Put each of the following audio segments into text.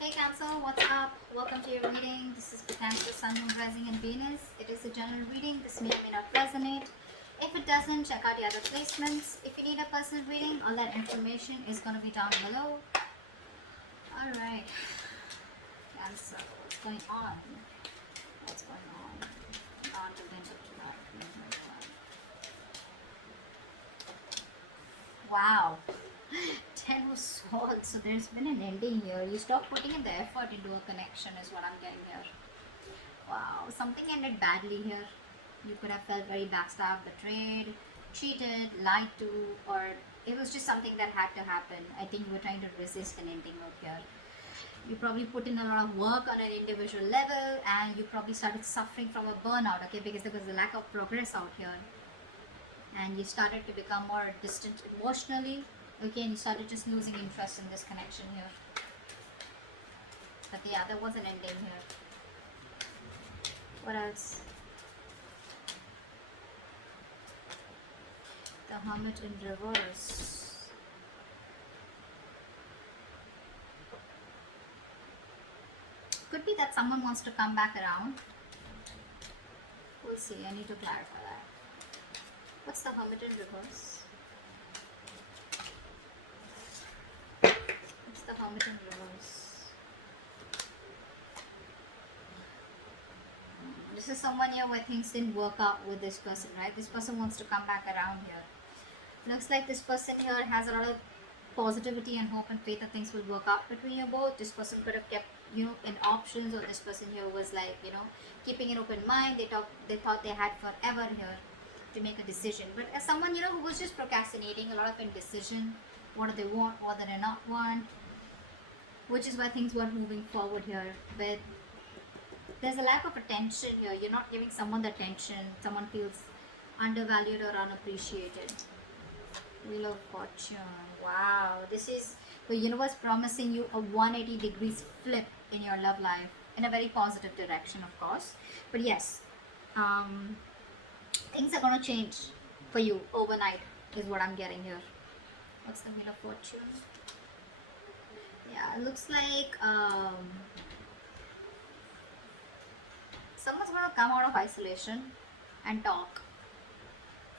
Hey Cancer, what's up? Welcome to your reading. This is the Cancer, Sun, Moon, Rising, and Venus. It is a general reading. This may or may not resonate. If it doesn't, check out the other placements. If you need a personal reading, all that information is going to be down below. Alright. Cancer, what's going on? What's going on? On to winter tonight. Wow. 10 of Swords. So there's been an ending here. You stop putting in the effort into a connection is what I'm getting here. Wow. Something ended badly here. You could have felt very backstabbed, betrayed, cheated, lied to, or it was just something that had to happen. I think you were trying to resist an ending out here. You probably put in a lot of work on an individual level and you probably started suffering from a burnout, okay, because there was a lack of progress out here. And you started to become more distant emotionally. Okay, and you started just losing interest in this connection here. But yeah, there was an ending here. What else? The Hermit in reverse. Could be that someone wants to come back around. We'll see. I need to clarify that. What's the Hermit in reverse? The Hermit in reverse. This is someone here where things didn't work out with this person, right? This person wants to come back around here. Looks like this person here has a lot of positivity and hope and faith that things will work out between you both. This person could have kept you in options, or this person here was like, keeping an open mind. They thought they had forever here to make a decision. But as someone, who was just procrastinating, a lot of indecision. What do they want? What do they not want? Which is why things weren't moving forward here. But there's a lack of attention here. You're not giving someone the attention. Someone feels undervalued or unappreciated. Wheel of Fortune. Wow. This is the universe promising you a 180 degrees flip in your love life. In a very positive direction, of course. But yes, things are going to change for you overnight is what I'm getting here. What's the Wheel of Fortune? Yeah, it looks like someone's going to come out of isolation and talk.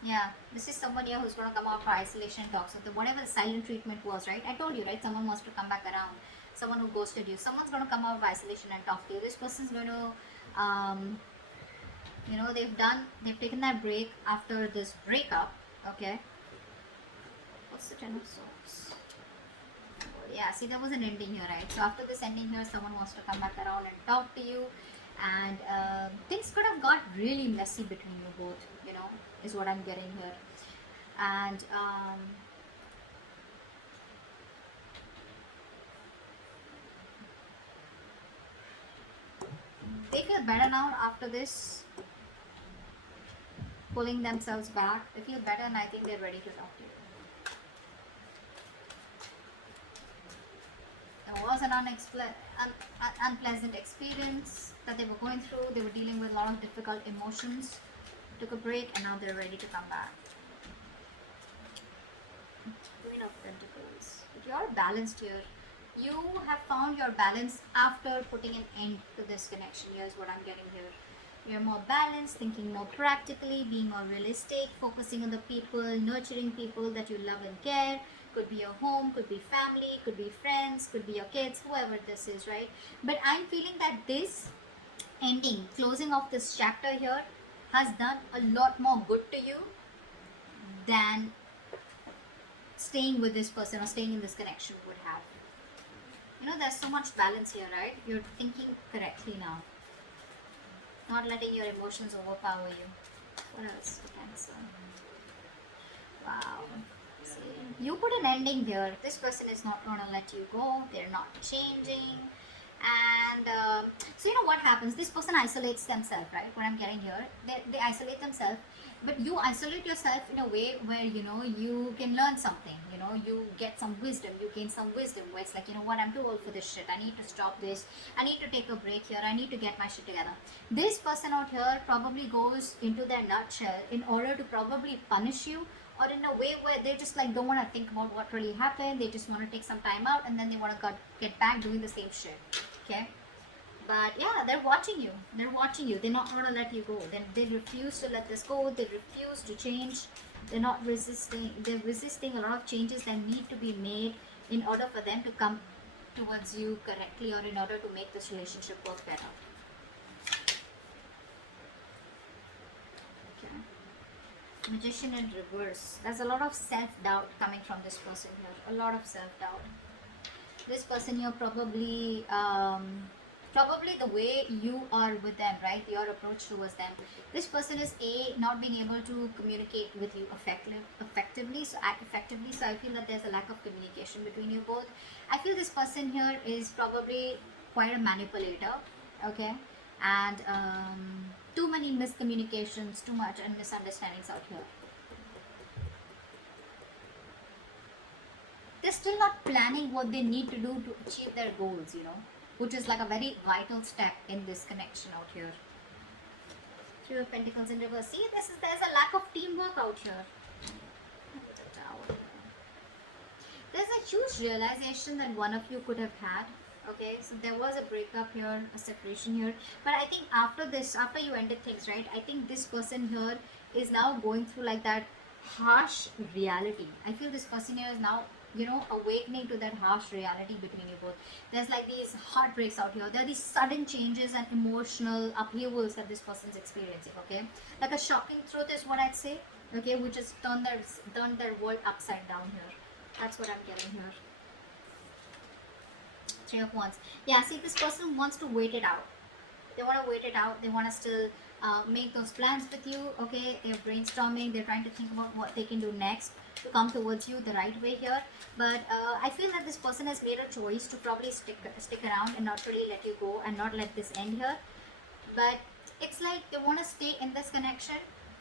Yeah, this is someone here who's going to come out of isolation and talk. So whatever the silent treatment was, right? I told you, right? Someone wants to come back around. Someone who ghosted you. Someone's going to come out of isolation and talk to you. This person's going to, they've taken that break after this breakup. Okay. What's the Ten of Swords? Yeah, see, there was an ending here, right? So after this ending here, someone wants to come back around and talk to you, and things could have got really messy between you both, is what I'm getting here. And they feel better now after this, pulling themselves back. They feel better, and I think they're ready to talk to you. It was an unpleasant experience that they were going through. They were dealing with a lot of difficult emotions. Took a break and now they're ready to come back. Queen of Pentacles. But you're balanced here. You have found your balance after putting an end to this connection. Here's what I'm getting here. You're more balanced, thinking more practically, being more realistic, focusing on the people, nurturing people that you love and care. Could be your home, could be family, could be friends, could be your kids, whoever this is, right? But I'm feeling that this ending, closing off this chapter here, has done a lot more good to you than staying with this person or staying in this connection would have. There's so much balance here, right? You're thinking correctly now. Not letting your emotions overpower you. What else? Cancer. Wow. See, you put an ending here. This person is not going to let you go. They're not changing. And so what happens? This person isolates themselves, right? What I'm getting here, they isolate themselves, but you isolate yourself in a way where you can learn something. You get some wisdom, you gain some wisdom. Where it's like, what, I'm too old for this shit. I need to stop this. I need to take a break here. I need to get my shit together. This person out here probably goes into their nutshell in order to probably punish you or in a way where they just like don't want to think about what really happened. They just want to take some time out and then they want to get back doing the same shit. Okay. But yeah, they're watching you. They're watching you. They're not gonna let you go. Then they refuse to let this go. They refuse to change. They're not resisting. They're resisting a lot of changes that need to be made in order for them to come towards you correctly, or in order to make this relationship work better. Okay. Magician in reverse. There's a lot of self-doubt coming from this person here. A lot of self-doubt. This person here probably the way you are with them, right? Your approach towards them. This person is not being able to communicate with you effectively. So I feel that there's a lack of communication between you both. I feel this person here is probably quite a manipulator, okay? And too many miscommunications, too much and misunderstandings out here. They're still not planning what they need to do to achieve their goals, which is like a very vital step in this connection out here. Three of Pentacles in reverse. See, there's a lack of teamwork out here. There's a huge realization that one of you could have had. Okay, so there was a breakup here, a separation here. But I think after you ended things, right? I think this person here is now going through like that harsh reality. I feel this person here is now awakening to that harsh reality between you both. There's like these heartbreaks out here. There are these sudden changes and emotional upheavals that this person's experiencing, okay? Like a shocking truth is what I'd say, okay? Which has turned their world upside down here. That's what I'm getting here. Three of Wands. Yeah, see, this person wants to wait it out. They want to wait it out. They want to still make those plans with you, okay? They're brainstorming. They're trying to think about what they can do next to come towards you the right way here. But I feel that this person has made a choice to probably stick around and not really let you go and not let this end here. But it's like they want to stay in this connection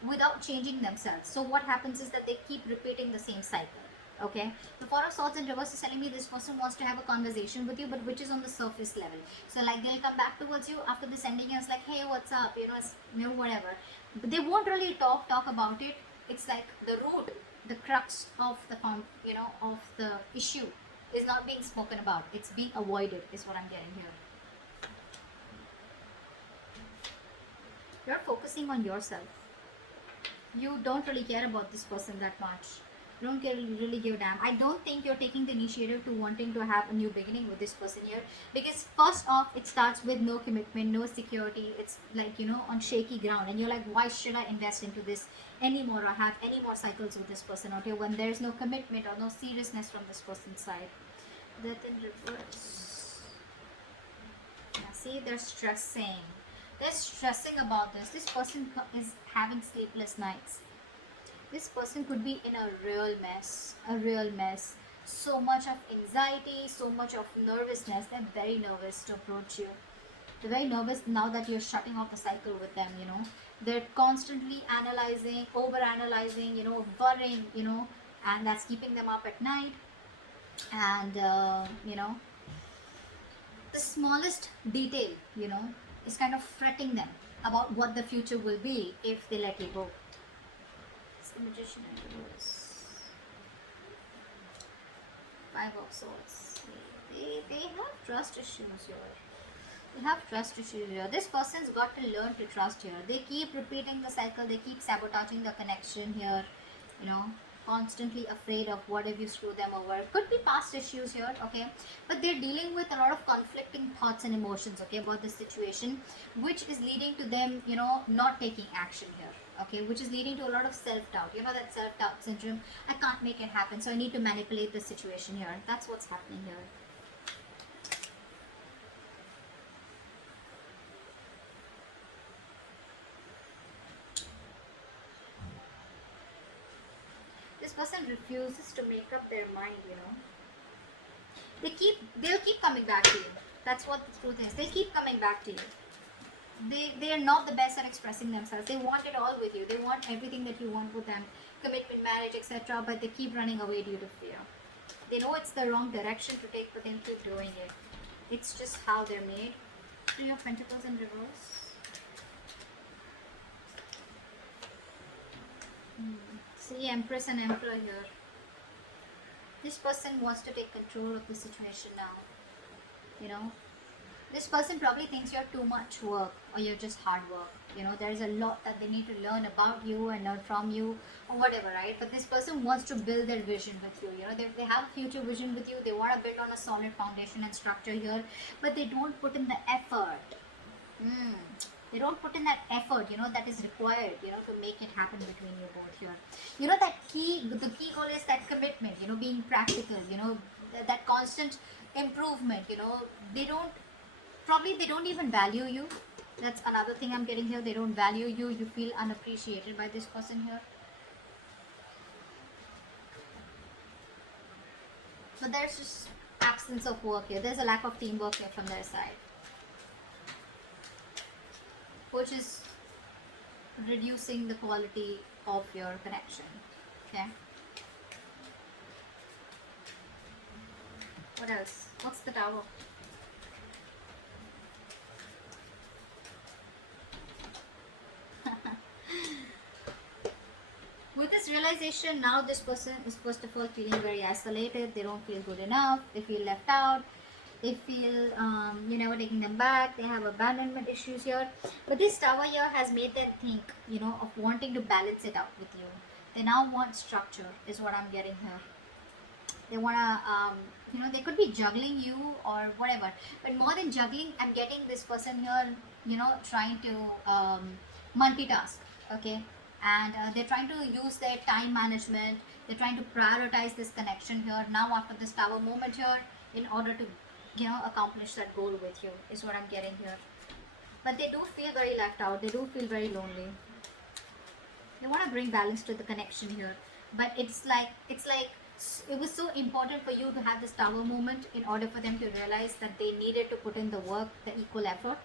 without changing themselves. So what happens is that they keep repeating the same cycle. Okay, the Four of Swords in reverse is telling me this person wants to have a conversation with you, but which is on the surface level. So like they'll come back towards you after this ending and it's like, hey, what's up, whatever. But they won't really talk about it. It's like the root, the crux of the of the issue is not being spoken about. It's being avoided is what I'm getting here. You're focusing on yourself. You don't really care about this person that much. You don't really give a damn. I don't think you're taking the initiative to wanting to have a new beginning with this person here, because first off, it starts with no commitment, no security. It's like, on shaky ground, and you're like, why should I invest into this anymore or have any more cycles with this person out here when there's no commitment or no seriousness from this person's side? Death in reverse. Yeah, see, they're stressing. They're stressing about this. This person is having sleepless nights. This person could be in a real mess. So much of anxiety, so much of nervousness. They're very nervous to approach you. They're very nervous now that you're shutting off the cycle with them, They're constantly analyzing, over-analyzing, worrying, and that's keeping them up at night. And, the smallest detail, is kind of fretting them about what the future will be if they let you go. The Magician in reverse. Five of Swords. They have trust issues here. They have trust issues here. This person's got to learn to trust here. They keep repeating the cycle. They keep sabotaging the connection here. Constantly afraid of what if you screw them over. Could be past issues here, okay? But they're dealing with a lot of conflicting thoughts and emotions, okay, about this situation, which is leading to them, not taking action here. Okay, which is leading to a lot of self-doubt. That self-doubt syndrome. I can't make it happen, so I need to manipulate the situation here. That's what's happening here. This person refuses to make up their mind, They'll keep coming back to you. That's what the truth is. They'll keep coming back to you. They are not the best at expressing themselves. They want it all with you. They want everything that you want with them, commitment, marriage, etc. But they keep running away due to fear. They know it's the wrong direction to take, but they'll keep doing it. It's just how they're made. Three of Pentacles in reverse. See, Empress and Emperor here. This person wants to take control of the situation now. You know, this person probably thinks you're too much work or you're just hard work. You know, there's a lot that they need to learn about you and learn from you or whatever, right? But this person wants to build their vision with you. You know, they have a future vision with you. They want to build on a solid foundation and structure here, but they don't put in the effort. They don't put in that effort, you know, that is required, you know, to make it happen between you both here. You know, the key goal is that commitment, you know, being practical, you know, that constant improvement, you know. They don't even value you. That's another thing I'm getting here. They don't value you. You feel unappreciated by this person here. But there's just absence of work here. There's a lack of teamwork here from their side, which is reducing the quality of your connection. Okay. What else? What's the Tower? With this realization, now this person is first of all feeling very isolated. They don't feel good enough. They feel left out. They feel you're never taking them back. They have abandonment issues here. But this Tower here has made them think, you know, of wanting to balance it out with you. They now want structure, is what I'm getting here. They want to, you know, they could be juggling you or whatever. But more than juggling, I'm getting this person here, you know, trying to multitask, okay? And they're trying to use their time management. They're trying to prioritize this connection here now after this Tower moment here in order to, you know, accomplish that goal with you, is what I'm getting here. But they do feel very left out. They do feel very lonely. They want to bring balance to the connection here, but it's like it was so important for you to have this Tower moment in order for them to realize that they needed to put in the work, the equal effort.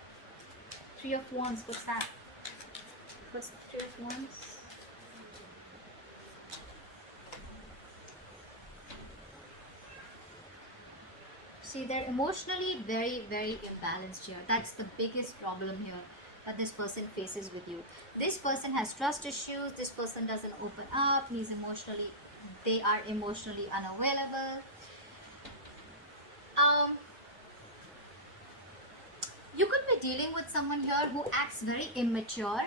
Three of Wands, what's that? What's the Three of Wands? See, they're emotionally very, very imbalanced here. That's the biggest problem here that this person faces with you. This person has trust issues. This person doesn't open up. They are emotionally unavailable. You could be dealing with someone here who acts very immature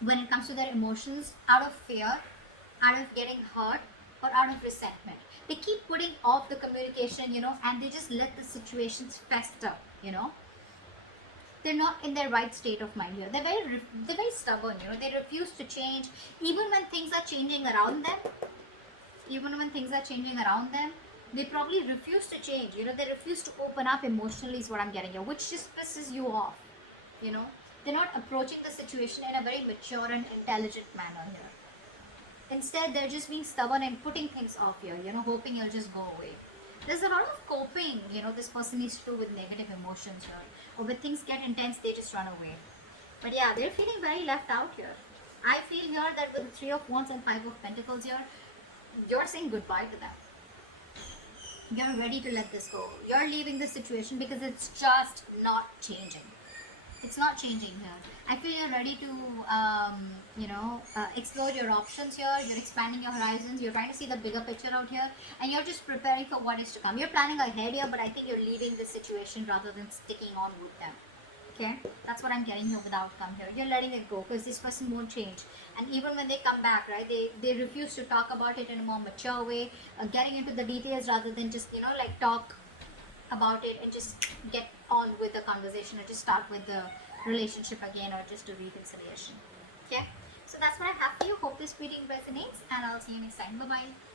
when it comes to their emotions, out of fear, out of getting hurt, or out of resentment. They keep putting off the communication, you know, and they just let the situations fester, you know. They're not in their right state of mind here. They're very stubborn, you know. They refuse to change even when things are changing around them. They probably refuse to change, you know. They refuse to open up emotionally, is what I'm getting here, which just pisses you off, you know. They're not approaching the situation in a very mature and intelligent manner here. Instead, they're just being stubborn and putting things off here, you know, hoping you'll just go away. There's a lot of coping, you know, this person needs to do with negative emotions here. Or when things get intense, they just run away. But yeah, they're feeling very left out here. I feel here that with the Three of Wands and Five of Pentacles here, you're saying goodbye to them. You're ready to let this go. You're leaving the situation because it's just not changing. It's not changing here. I feel you're ready to, explore your options here. You're expanding your horizons. You're trying to see the bigger picture out here. And you're just preparing for what is to come. You're planning ahead here, but I think you're leaving the situation rather than sticking on with them. Okay? That's what I'm getting here with the outcome here. You're letting it go because this person won't change. And even when they come back, right, they refuse to talk about it in a more mature way, getting into the details rather than just, you know, like talk about it and just get on with the conversation or just start with the relationship again or just a reconciliation. Okay, so that's what I have for you. Hope this reading resonates and I'll see you next time. Bye bye.